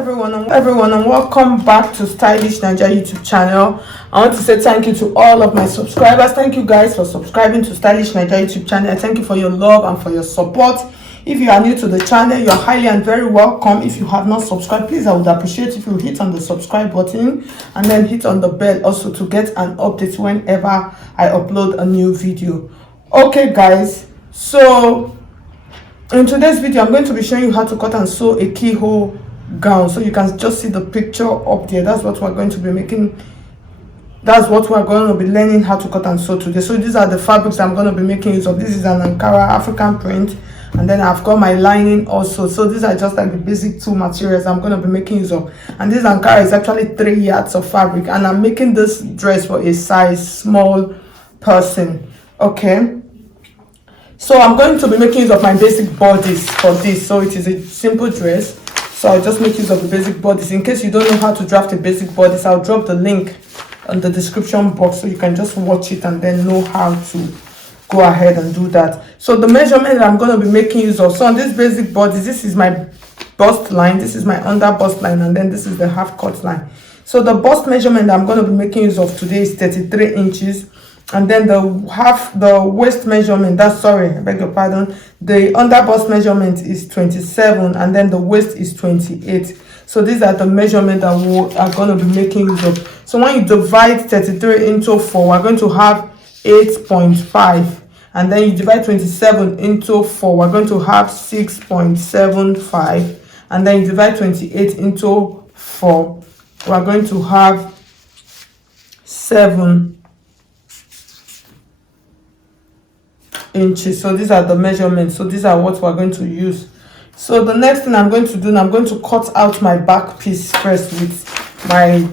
everyone and welcome back to Stylish Naija YouTube channel. I want to say thank you to all of my subscribers. Thank you guys for subscribing to Stylish Naija YouTube channel. I thank you for your love and for your support. If you are new to the channel, you are highly and very welcome. If you have not subscribed, please, I would appreciate if you hit on the subscribe button and then hit on the bell also to get an update whenever I upload a new video. Okay guys, so in today's video I'm going to be showing you how to cut and sew a keyhole gown. So you can just see the picture up there. That's what we're going to be making. That's what we're going to be learning how to cut and sew today. So these are the fabrics I'm going to be making use of. This is an Ankara African print, and then I've got my lining also. So these are just like the basic two materials I'm going to be making use of. And this Ankara is actually 3 yards of fabric, and I'm making this dress for a size small person. Okay, so I'm going to be making use of my basic bodice for this. So it is a simple dress, so I'll just make use of the basic bodice. In case you don't know how to draft a basic bodice, I'll drop the link in the description box so you can just watch it and then know how to go ahead and do that. So the measurement that I'm going to be making use of, so on this basic bodice, this is my bust line, this is my under bust line, and then this is the half cut line. So the bust measurement that I'm going to be making use of today is 33 inches. And then the waist measurement, I beg your pardon, the under bust measurement is 27, and then the waist is 28. So these are the measurements that we are going to be making use of. So when you divide 33 into 4, we're going to have 8.5, and then you divide 27 into 4, we're going to have 6.75, and then you divide 28 into 4, we're going to have 7 inches. So these are the measurements. So these are what we're going to use. So the next thing I'm going to do, I'm going to cut out my back piece first with my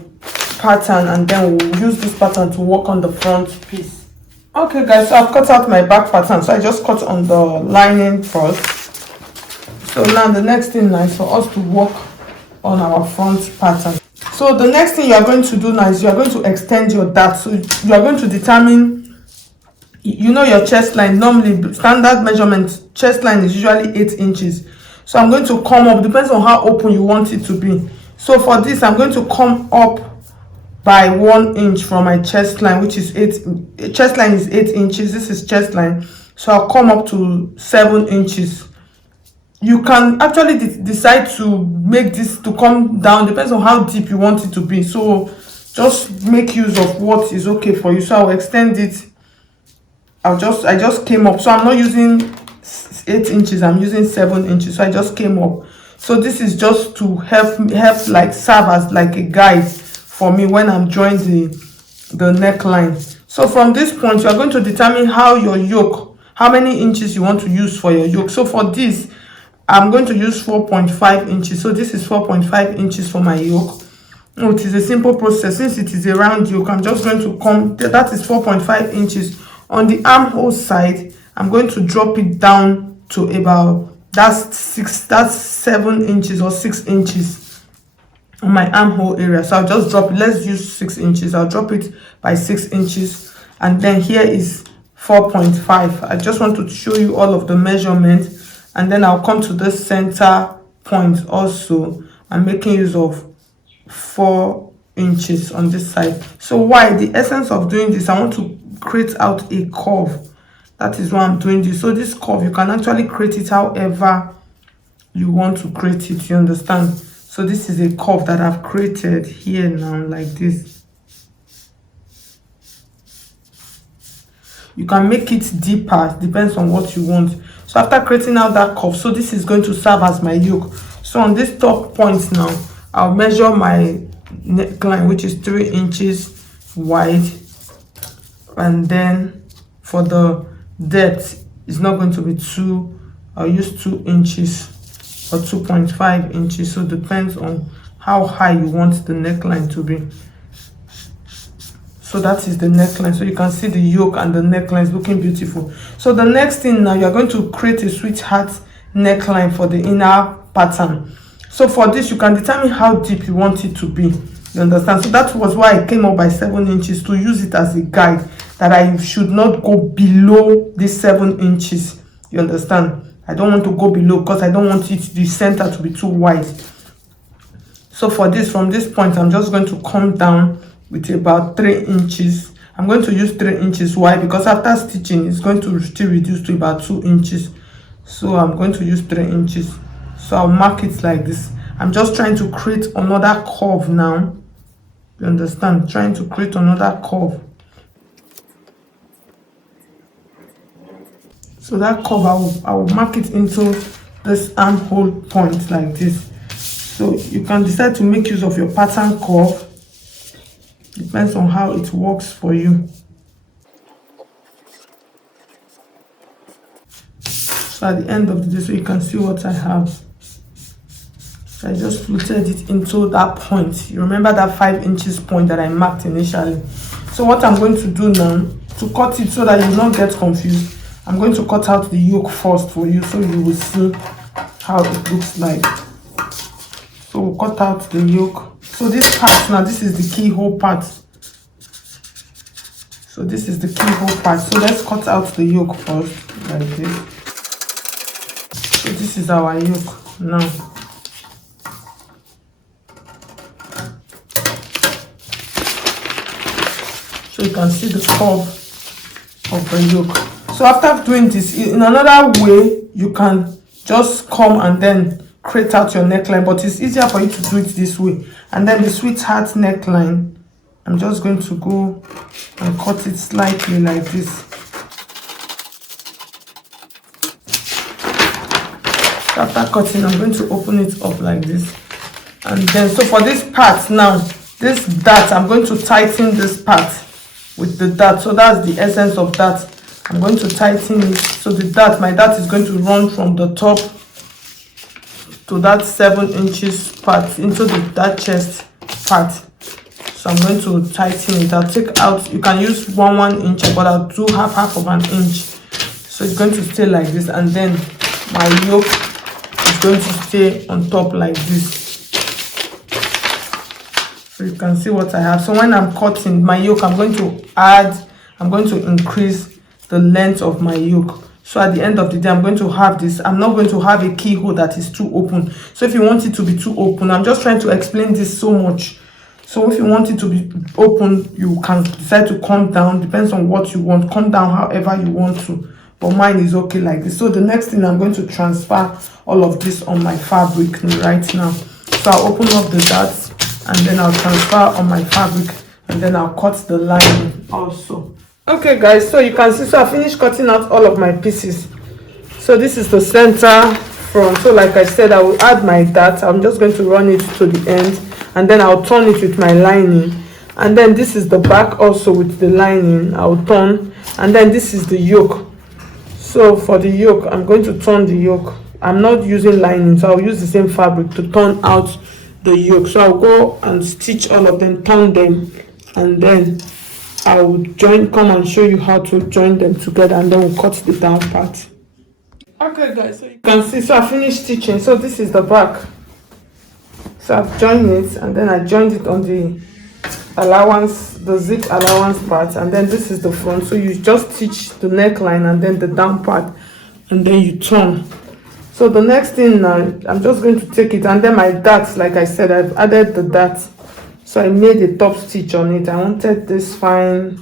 pattern, and then we'll use this pattern to work on the front piece. Okay guys, so I've cut out my back pattern, so I just cut on the lining first. So now the next thing now is for us to work on our front pattern. So the next thing you are going to do now is you are going to extend your dart. So you are going to determine, you know, your chest line. Normally standard measurement chest line is usually 8 inches. So I'm going to come up, depends on how open you want it to be. So for this, I'm going to come up by 1 inch from my chest line, which is 8. Chest line is 8 inches. This is chest line. So I'll come up to 7 inches. You can actually decide to make this to come down, depends on how deep you want it to be. So just make use of what is okay for you. So I'll extend it. I just came up, so I'm not using 8 inches, I'm using 7 inches. So I just came up. So this is just to help like serve as like a guide for me when I'm drawing the neckline. So from this point, you are going to determine how your yoke, how many inches you want to use for your yoke. So for this, I'm going to use 4.5 inches. So this is 4.5 inches for my yoke. Oh, it is a simple process. Since it is a round yoke, I'm just going to come, that is 4.5 inches. On the armhole side, I'm going to drop it down to about, that's 7 inches or 6 inches on my armhole area. So I'll just drop it. Let's use 6 inches. I'll drop it by 6 inches. And then here is 4.5. I just want to show you all of the measurements. And then I'll come to the center point also. I'm making use of 4 inches on this side. So why? The essence of doing this, I want to create out a curve. That is why I'm doing this. So this curve, you can actually create it however you want to create it, you understand? So this is a curve that I've created here now, like this. You can make it deeper, depends on what you want. So after creating out that curve, so this is going to serve as my yoke. So on this top point now, I'll measure my neckline, which is 3 inches wide. And then for the depth, it's not going to be 2. I'll use 2 inches or 2.5 inches. So it depends on how high you want the neckline to be. So that is the neckline. So you can see the yoke and the neckline is looking beautiful. So the next thing now, you're going to create a sweetheart neckline for the inner pattern. So for this, you can determine how deep you want it to be. You understand? So that was why I came up by 7 inches, to use it as a guide, that I should not go below this 7 inches. You understand? I don't want to go below because I don't want it, the center, to be too wide. So for this, from this point, I'm just going to come down with about 3 inches. I'm going to use 3 inches. Why? Because after stitching, it's going to still reduce to about 2 inches. So I'm going to use 3 inches. So I'll mark it like this. I'm just trying to create another curve now. You understand? Trying to create another curve. So that curve, I will mark it into this armhole point like this. So you can decide to make use of your pattern curve. Depends on how it works for you. So at the end of the day, so you can see what I have. So I just fluted it into that point. You remember that 5 inches point that I marked initially. So what I'm going to do now, to cut it so that you will not get confused, I'm going to cut out the yoke first for you so you will see how it looks like. So we'll cut out the yoke. So this part now, this is the keyhole part. So this is the keyhole part. So let's cut out the yoke first, like this. So this is our yoke now. So you can see the curve of the yoke. So after doing this, in another way, you can just come and then create out your neckline, but it's easier for you to do it this way. And then the sweetheart neckline, I'm just going to go and cut it slightly like this. So after cutting, I'm going to open it up like this. And then, so for this part now, this dart, I'm going to tighten this part with the dart. So that's the essence of that. I'm going to tighten it. So the dart, my dart is going to run from the top to that 7 inches part into that chest part. So I'm going to tighten it. I'll take out, you can use 1 inch, but I'll do half of an inch. So it's going to stay like this, and then my yoke is going to stay on top like this. So you can see what I have. So when I'm cutting my yoke, I'm going to increase the length of my yoke. So at the end of the day, I'm going to have this. I'm not going to have a keyhole that is too open. So if you want it to be too open, I'm just trying to explain this so much. So if you want it to be open, you can decide to come down. Depends on what you want. Come down however you want to. But mine is okay like this. So the next thing, I'm going to transfer all of this on my fabric right now. So I'll open up the darts, and then I'll transfer on my fabric, and then I'll cut the lining also. Okay guys, so you can see, so I finished cutting out all of my pieces. So this is the center front. So like I said, I will add my dart. I'm just going to run it to the end, and then I'll turn it with my lining. And then this is the back also with the lining. I'll turn, and then this is the yoke. So for the yoke, I'm going to turn the yoke. I'm not using lining, so I'll use the same fabric to turn out the yoke. So I'll go and stitch all of them, turn them, and then I will come and show you how to join them together, and then we'll cut the down part. Okay guys, so you can see, so I finished stitching. So this is the back. So I've joined it, and then I joined it on the allowance, the zip allowance part, and then this is the front. So you just stitch the neckline and then the down part, and then you turn. So the next thing now, I'm just going to take it, and then my darts, like I said, I've added the darts. So I made a top stitch on it. I wanted this fine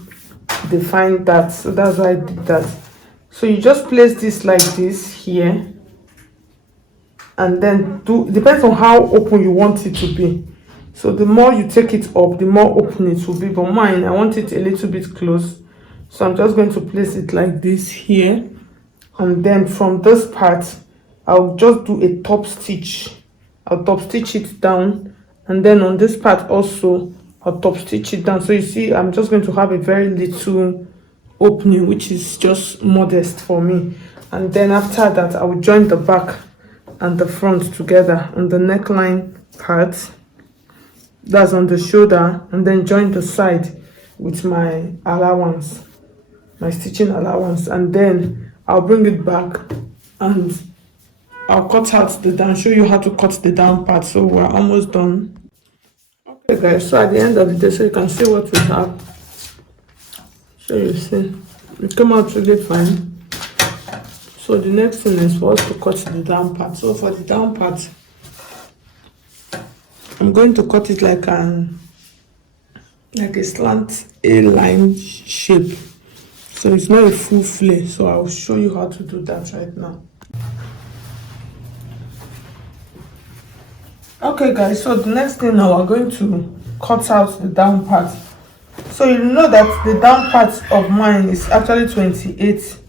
defined dart, so that's why I did that. So you just place this like this here, and then depends on how open you want it to be. So the more you take it up, the more open it will be. But mine, I want it a little bit close. So I'm just going to place it like this here. And then from this part, I'll just do a top stitch. I'll top stitch it down. And then on this part also, I'll top stitch it down. So you see, I'm just going to have a very little opening, which is just modest for me. And then after that, I will join the back and the front together on the neckline part. That's on the shoulder, and then join the side with my allowance, my stitching allowance, and then I'll bring it back and I'll cut out the down, show you how to cut the down part. So we're almost done. Okay guys, so at the end of the day, so you can see what we have. So you see, it came out really fine. So the next thing is for us to cut the down part. So for the down part, I'm going to cut it like a slant A-line shape. So it's not a full flare. So I'll show you how to do that right now. Okay guys, so the next thing now we're going to cut out the down part. So you know that the down part of mine is actually 28,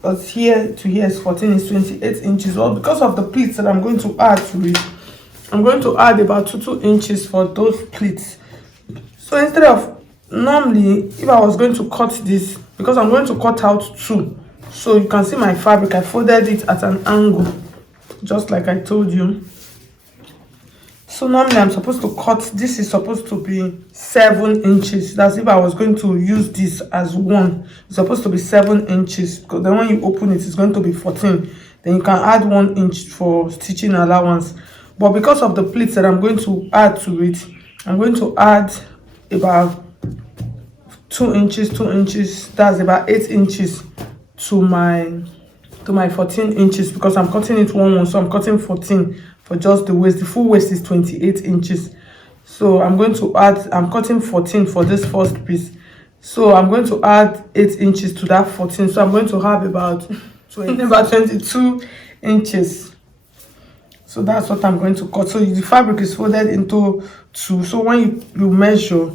but here to here is 14, is 28 inches. Well, because of the pleats that I'm going to add to it, I'm going to add about 2 inches for those pleats. So instead of, normally if I was going to cut this, because I'm going to cut out 2, so you can see my fabric, I folded it at an angle just like I told you. So normally I'm supposed to cut, this is supposed to be 7 inches. That's if I was going to use this as one, it's supposed to be 7 inches, because then when you open it, it's going to be 14. Then you can add 1 inch for stitching allowance. But because of the pleats that I'm going to add to it, I'm going to add about 2 inches, 2 inches, that's about 8 inches to my 14 inches, because I'm cutting it 1 so I'm cutting 14 for just the waist. The full waist is 28 inches. So I'm going to add, I'm cutting 14 for this first piece. So I'm going to add 8 inches to that 14. So I'm going to have about 22 inches. So that's what I'm going to cut. So the fabric is folded into 2. So when you measure,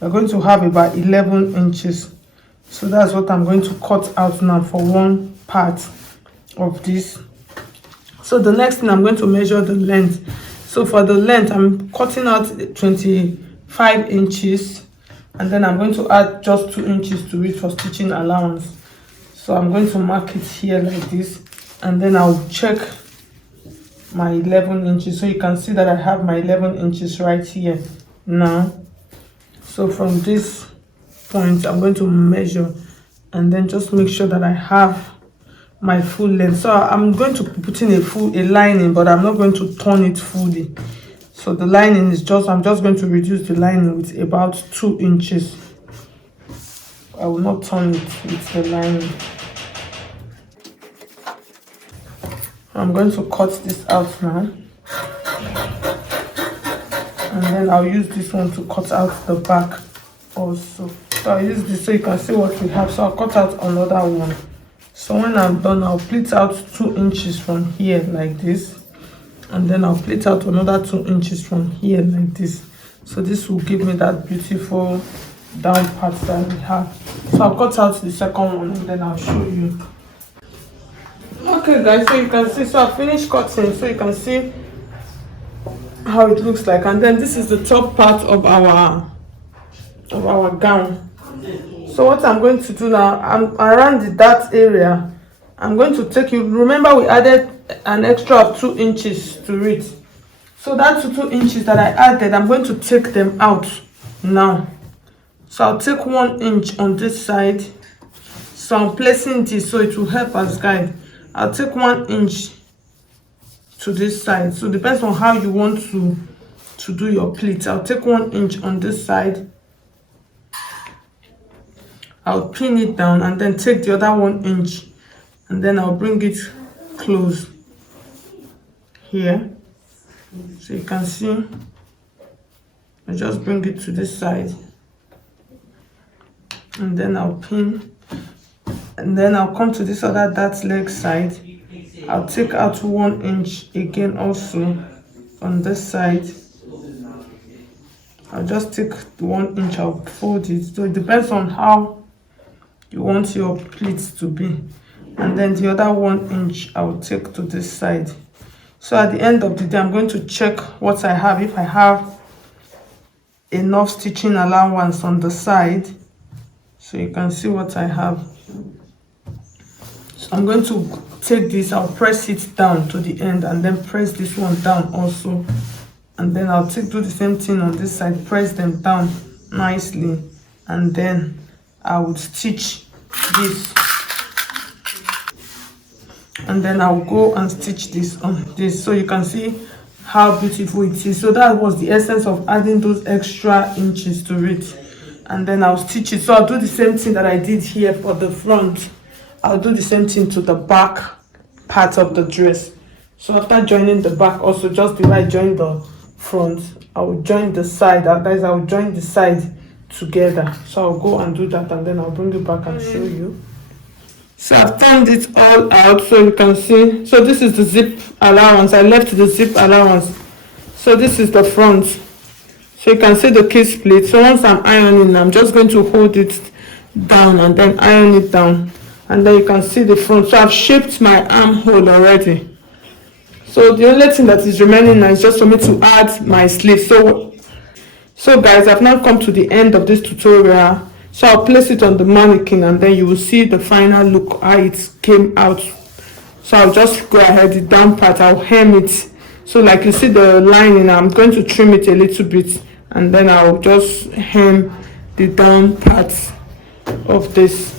you're going to have about 11 inches. So that's what I'm going to cut out now for one part of this. So the next thing, I'm going to measure the length. So for the length, I'm cutting out 25 inches, and then I'm going to add just 2 inches to it for stitching allowance. So I'm going to mark it here like this, and then I'll check my 11 inches. So you can see that I have my 11 inches right here now. So from this point, I'm going to measure and then just make sure that I have my full length. So I'm going to put in a lining, but I'm not going to turn it fully. So the lining is just, I'm just going to reduce the lining with about 2 inches. I will not turn it with the lining. I'm going to cut this out now, and then I'll use this one to cut out the back also. So I'll use this so you can see what we have. So I'll cut out another one. So when I'm done, I'll pleat out 2 inches from here like this, and then I'll pleat out another 2 inches from here like this. So this will give me that beautiful down part that we have. So I'll cut out the second one and then I'll show you. Okay guys, so you can see, so I finished cutting, so you can see how it looks like. And then this is the top part of our gown. So what I'm going to do now, I'm around that area, I'm going to take you, remember we added an extra of 2 inches to it. So that 2 inches that I added, I'm going to take them out now. So I'll take 1 inch on this side. So I'm placing this so it will help us guide. I'll take 1 inch to this side. So it depends on how you want to do your pleats. I'll take 1 inch on this side. I'll pin it down and then take the other 1 inch, and then I'll bring it close here. So you can see, I just bring it to this side, and then I'll pin, and then I'll come to this other dart leg side. I'll take out 1 inch again also on this side. I'll just take 1 inch, I'll fold it. So it depends on how you want your pleats to be. And then the other 1 inch I'll take to this side. So at the end of the day, I'm going to check what I have, if I have enough stitching allowance on the side. So you can see what I have. So I'm going to take this, I'll press it down to the end, and then press this one down also. And then I'll do the same thing on this side, press them down nicely, and then I would stitch this, and then I'll go and stitch this on this, so you can see how beautiful it is. So that was the essence of adding those extra inches to it. And then I'll stitch it. So I'll do the same thing that I did here for the front. I'll do the same thing to the back part of the dress. So after joining the back, also just the way I joined the front, I will join the side, guys, I will join the side together. So I'll go and do that, and then I'll bring it back and show you. So I've turned it all out, so you can see. So this is the zip allowance. I left the zip allowance. So this is the front. So you can see the key split. So once I'm ironing, I'm just going to hold it down and then iron it down, and then you can see the front. So I've shaped my armhole already. So the only thing that is remaining now is just for me to add my sleeve. So guys, I've now come to the end of this tutorial. So I'll place it on the mannequin, and then you will see the final look, how it came out. So I'll just go ahead, the down part, I'll hem it. So like you see the lining, I'm going to trim it a little bit, and then I'll just hem the down part of this.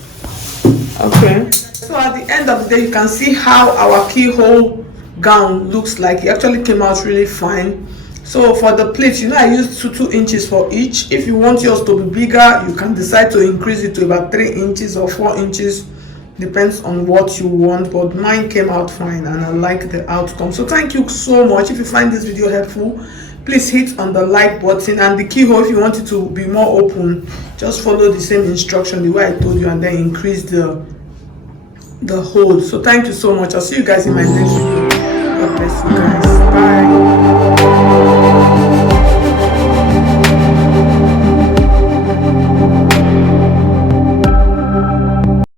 Okay, so at the end of the day, you can see how our keyhole gown looks like. It actually came out really fine. So for the pleats, you know, I used 2 inches for each. If you want yours to be bigger, you can decide to increase it to about 3 inches or 4 inches, depends on what you want, but mine came out fine and I like the outcome. So thank you so much. If you find this video helpful, please hit on the like button, and the keyhole, if you want it to be more open, just follow the same instruction the way I told you, and then increase the hole. So thank you so much. I'll see you guys in my next video. God bless you guys. Bye.